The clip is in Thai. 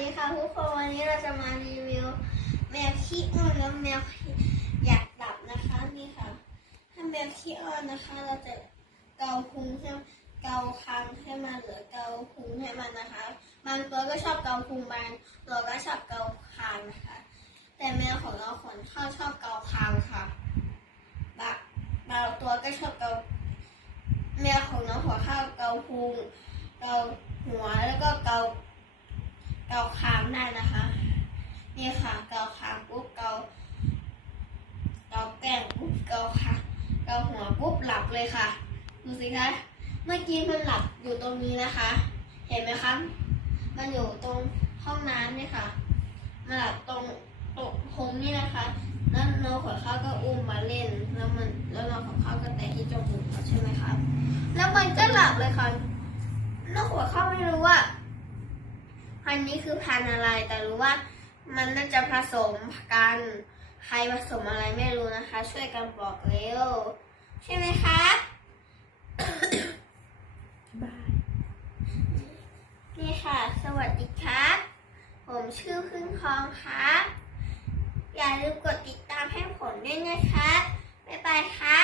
ดีค่ะทุกคนวันนี้เราจะมารีวิวแมวขี้อ้อนและแมวอยากหลับนะคะนี่ค่ะ ถ้าแมวขี้อ้อนนะคะ เราจะเกาพุงให้เกาคางให้มันหรือเกาพุงให้มันนะคะ บางตัวก็ชอบเกาพุงบางตัวก็ชอบเกาคางนะคะ แต่แมวของเราขนชอบชอบเกาคางค่ะบางบางตัวก็ชอบเกาแมวของน้องหัวข้าวเกาพุงเกาหัวแล้วก็เกา ได้นะคะ นี่ค่ะเกาคางปุ๊บเกาเกาแก้มปุ๊บเกาขาเกาหัวปุ๊บหลับเลยค่ะ ดูสิคะ เมื่อกี้มันหลับอยู่ตรงนี้นะคะ เห็นไหมคะ มันอยู่ตรงห้องน้ำเนี่ยค่ะ มันหลับตรงตรงพุงนี่นะคะแล้วน้องหัวข้าก็อุ้มมาเล่น แล้วมัน แล้วน้องหัวข้าก็แตะที่จมูกเขาใช่ไหมคะแล้วมันก็หลับเลยค่ะน้องหัวข้าไม่รู้ว่า พันธุ์นี้คือพันธุ์อะไร แต่รู้ว่ามันน่าจะผสมกันใครผสมอะไรไม่รู้นะคะ ช่วยกันบอกเร็ว ใช่ไหมคะบายนี่ค่ะ สวัสดีครับ ผมชื่อพึ่งทองครับ อย่าลืมกดติดตามให้ผมด้วยนะครับบ๊ายบายครับ